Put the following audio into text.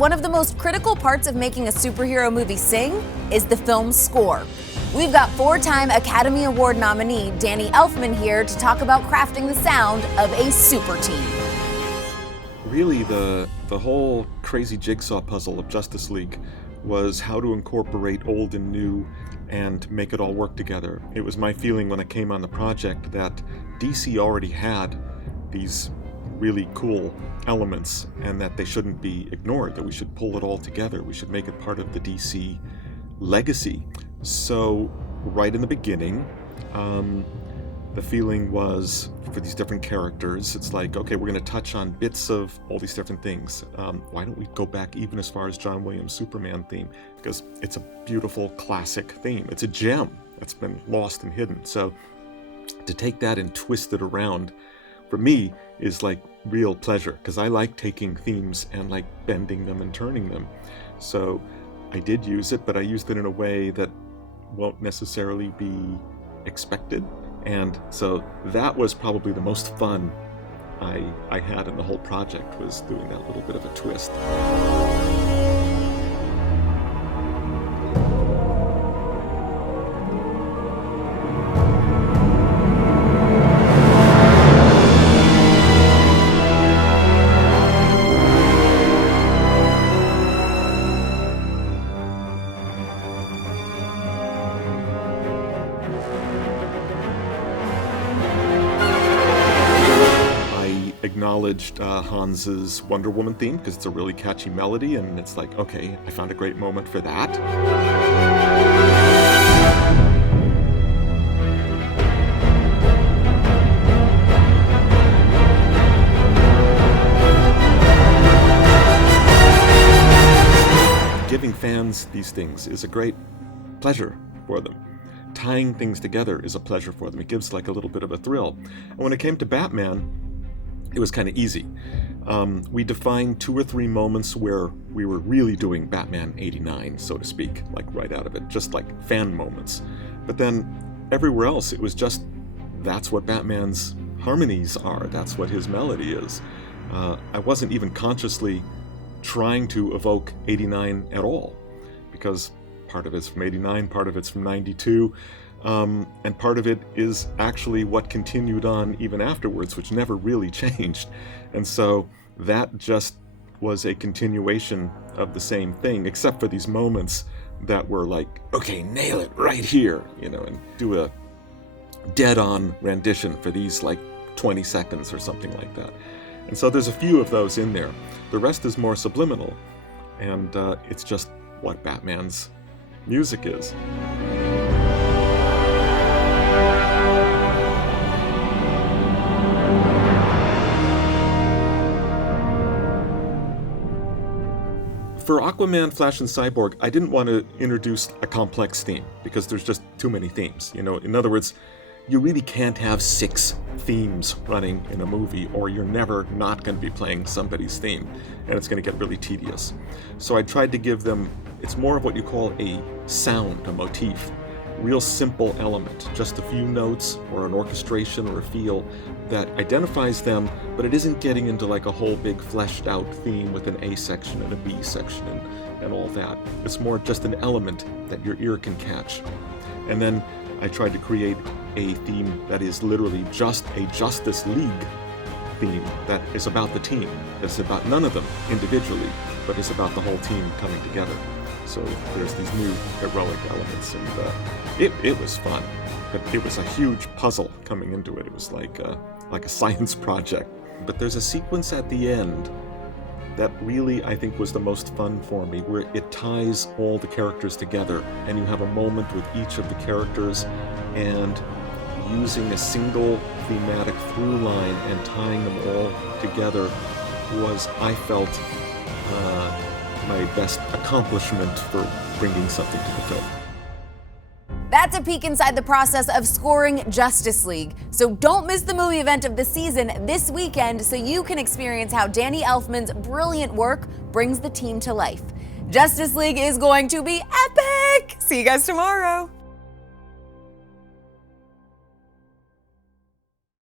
one of the most critical parts of making a superhero movie sing is the film's score. We've got four-time Academy Award nominee Danny Elfman here to talk about crafting the sound of a super team. Really, the whole crazy jigsaw puzzle of Justice League was how to incorporate old and new and make it all work together. It was my feeling when I came on the project that DC already had these really cool elements and that they shouldn't be ignored, that we should pull it all together. We should make it part of the DC legacy. So right in the beginning, the feeling was for these different characters, it's like, okay, we're going to touch on bits of all these different things. Why don't we go back even as far as John Williams' Superman theme? Because it's a beautiful classic theme. It's a gem that's been lost and hidden. So to take that and twist it around, for me, is like real pleasure, because I like taking themes and like bending them and turning them. So I did use it, but I used it in a way that won't necessarily be expected. And so that was probably the most fun I had in the whole project, was doing that little bit of a twist. Acknowledged Hans's Wonder Woman theme because it's a really catchy melody, and it's like, okay, I found a great moment for that. Giving fans these things is a great pleasure for them. Tying things together is a pleasure for them. It gives like a little bit of a thrill. And when it came to Batman, it was kind of easy. We defined 2 or 3 moments where we were really doing Batman 89, so to speak, like right out of it, just like fan moments. But then everywhere else, it was just, that's what Batman's harmonies are, that's what his melody is. I wasn't even consciously trying to evoke 89 at all, because part of it's from 89, part of it's from 92, and part of it is actually what continued on even afterwards, which never really changed. And so that just was a continuation of the same thing, except for these moments that were like, okay, nail it right here, and do a dead-on rendition for these like 20 seconds or something like that. And so there's a few of those in there. The rest is more subliminal, and it's just what Batman's music is. For Aquaman, Flash, and Cyborg, I didn't want to introduce a complex theme because there's just too many themes. In other words, you really can't have 6 themes running in a movie, or you're never not going to be playing somebody's theme, and it's going to get really tedious. So I tried to give them, it's more of what you call a sound, a motif. Real simple element, just a few notes or an orchestration or a feel that identifies them, but it isn't getting into like a whole big fleshed out theme with an A section and a B section and all that. It's more just an element that your ear can catch. And then I tried to create a theme that is literally just a Justice League theme that is about the team. It's about none of them individually, but it's about the whole team coming together. So there's these new heroic elements, and it was fun. But it was a huge puzzle coming into it. It was like a science project. But there's a sequence at the end that really, I think, was the most fun for me, where it ties all the characters together, and you have a moment with each of the characters, and using a single thematic through line and tying them all together was, I felt, my best accomplishment for bringing something to the film. That's a peek inside the process of scoring Justice League. So don't miss the movie event of the season this weekend so you can experience how Danny Elfman's brilliant work brings the team to life. Justice League is going to be epic! See you guys tomorrow!